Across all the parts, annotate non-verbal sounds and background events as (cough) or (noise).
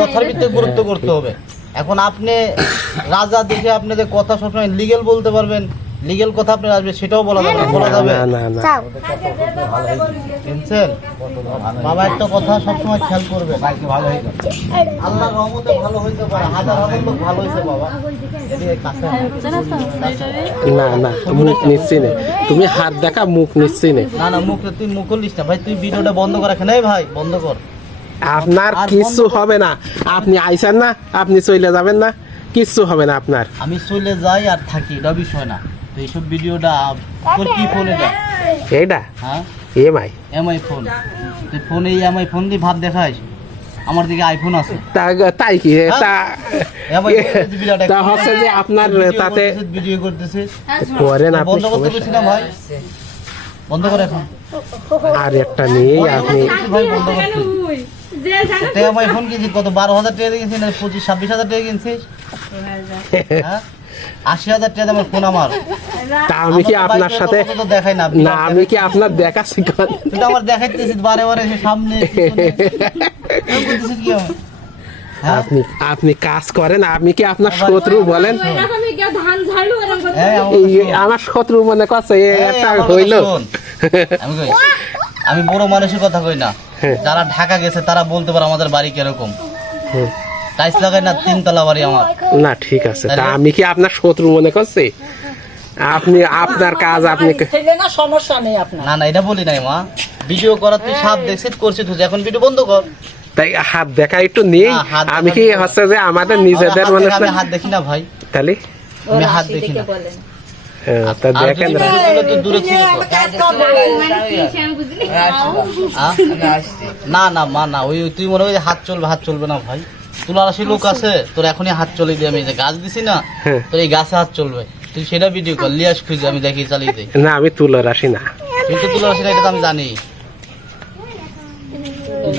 কথার ভিত্তিতে গুরুত্ব করতে হবে। এখন আপনি রাজা দেখে আপনি যে কথা সবসময় লিগেল বলতে পারবেন লিগেল কথা আপনি আসবে সেটাও বলা যাবে বলা যাবে। না না না। শুনছেন? বাবা একটা কথা সবসময় খেয়াল করবে। ভালো হয়ে আল্লাহ রহমতে ভালো হইতে পারে হাজার হাজার লোক ভালো হয়েছে বাবা। না না মুখ নিচ্ছি না। তুমি হাত দেখা মুখ নিচ্ছি না। না মুখ তুই মুখ খুলিস না। ভাই তুই ভিডিওটা বন্ধ কর এখানে এই ভাই বন্ধ কর। আপনার আর কিচ্ছু হবে না। আপনি আইছেন না আপনি চলে যাবেন না কিচ্ছু হবে না আপনার। আমি চলে যাই আর থাকি এটা বিষয় না। তো এইসব ভিডিওটা তোর কি ফোন এটা এইটা হ্যাঁ? এমআই? MI phone. তুই ফোনে এই এমআই ফোন দিয়ে ভাব দেখাইস? আমার দিকে আইফোন আছে। তা তাই কি? তা এমআই ভিডিওটা তা হচ্ছে যে আপনার তাতে ভিডিও করতেছে। করেন আপনি বন্ধ করতে বলছি না ভাই। বন্ধ করে এখন। আর একটা নিয়েই আপনি বন্ধ করতে এমআই ফোন কিনছি কত বারো হাজার টাকা দিয়ে পঁচিশ ছাব্বিশ হাজার টাকা কিনছিস হ্যাঁ? আশি হাজার টাকা আমার ফোন আমার। তা আমি কি আপনার সাথে দেখাই না না আমি কি আপনার দেখা শিখান তুই তো আমার দেখাইতেছিস বারে বারে সামনে কি হ্যাঁ? আপনি আপনি কাজ করেন আমি কি আপনার শত্রু বলেন? আমার শত্রু। মনে করছে কথা হইল। আমি বড় মানুষের কথা কই না। যারা ঢাকা গেছে তারা বলতে পারে আমাদের বাড়ি কীরকম। টাইস লাগাই না তিনতলা বাড়ি আমার? না ঠিক আছে। তা আমি কি আপনার শত্রু মনে করছি? আপনি আপনার কাজ আপনি ছেলে না সমস্যা নেই আপনার। না না এটা বলি নাই মা। ভিডিও করার তুই সাপ দেখছিস করছিস তুই এখন ভিডিও বন্ধ কর। তাই হাত দেখা একটু নেই। হাত আমি কি হচ্ছে যে আমাদের নিজেদের মনে হাত দেখে হাত দেখি না ভাই। তাহলে? আমি হাত দেখি না। বলেন। হ্যাঁ, তা দেখেন কর। আহ? না না মা না ওই তুই মনে হয় হাত চলবে হাত চলবে না ভাই। তোলার আসি লোক আছে তোর এখনই হাত চলে দিয়ে আমি যে গাছ দিছি না হ্যাঁ। তোর এই গাছে হাত চলবে। তুই সেটা ভিডিও কর লিয়াস খুঁজে আমি দেখি চালিয়ে দিই। না আমি তুলে আসি না। তুই তো তুলার আসি না এটা তো আমি জানি। তেল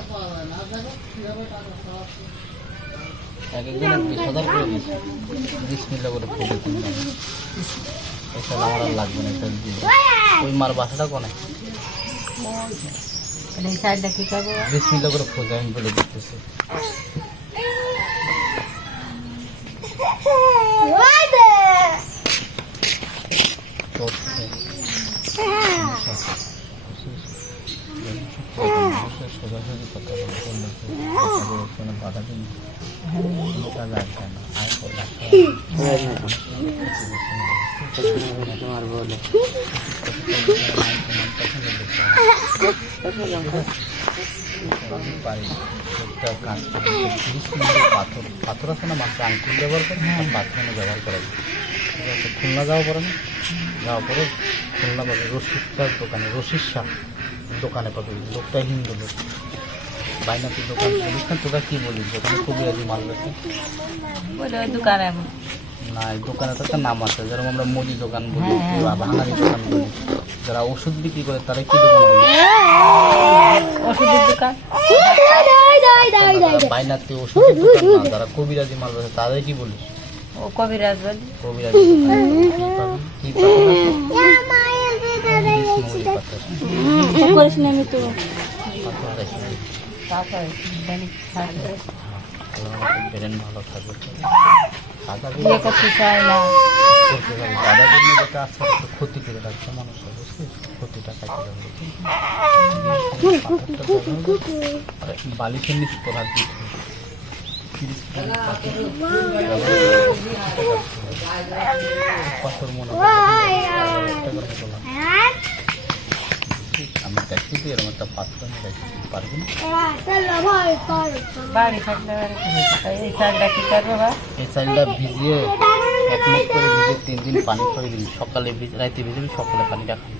এক একজনের বিশ হাজার করে দিয়েছে। বিশ মিল্লা করে ফুটে কিনলাম এসব আমার আর লাগবে না এটা দিয়ে ওই মার বাসাটা কোনে? এই কি করব? বিশ মিল্লা করে ফুটে আমি বলে দিতেছি। (laughs) বলতে বাধা দিন তিরিশ মিনিটের পাথর পাথর আছে না মানুষ আঙ্কুল ব্যবহার করে হ্যাঁ। এনে ব্যবহার করা যায় খুলনা যাওয়া পরে না যাওয়া পরে খুলনা পাবে রশিদার দোকানে রশিদ শাহ দোকানে পাবে। লোকটা হিন্দু লোক। বাইনা দোকান বলিস না তোরা কি বলিস দোকানে খুবই আজ মাল বলে দোকানে না এই দোকানে তো একটা নাম আছে। যেরকম আমরা মুদি দোকান বলি বা ভাঙারি দোকান বলি। যারা ওষুধ বিক্রি করে তারা কি দোকান বলি? ওষুধের দোকান? বাইনাতে ওষুধের দোকান না। যারা কবিরাজি মাল তাদের কি বলিস? ও কবিরাজ বলি। কবিরাজি। কি করিস না আমি ক্ষতি করে রাখছে মানুষের ক্ষতিটা ব্যবহার বালিশের নিচে তোলার পাথর মনে হয় একটা করে তোলা। আমি দেখি তুই এরকম একটা পাত্র আমি পারবি বাড়ি থাকলে হয়েছে? এই শাড়িটা কি করবে বা এই চালটা ভিজিয়ে এক মুখ করে ভিজিয়ে তিন দিন পানি দিবি। সকালে ভিজ রাইতে ভিজাবি সকালে পানিটা খাবি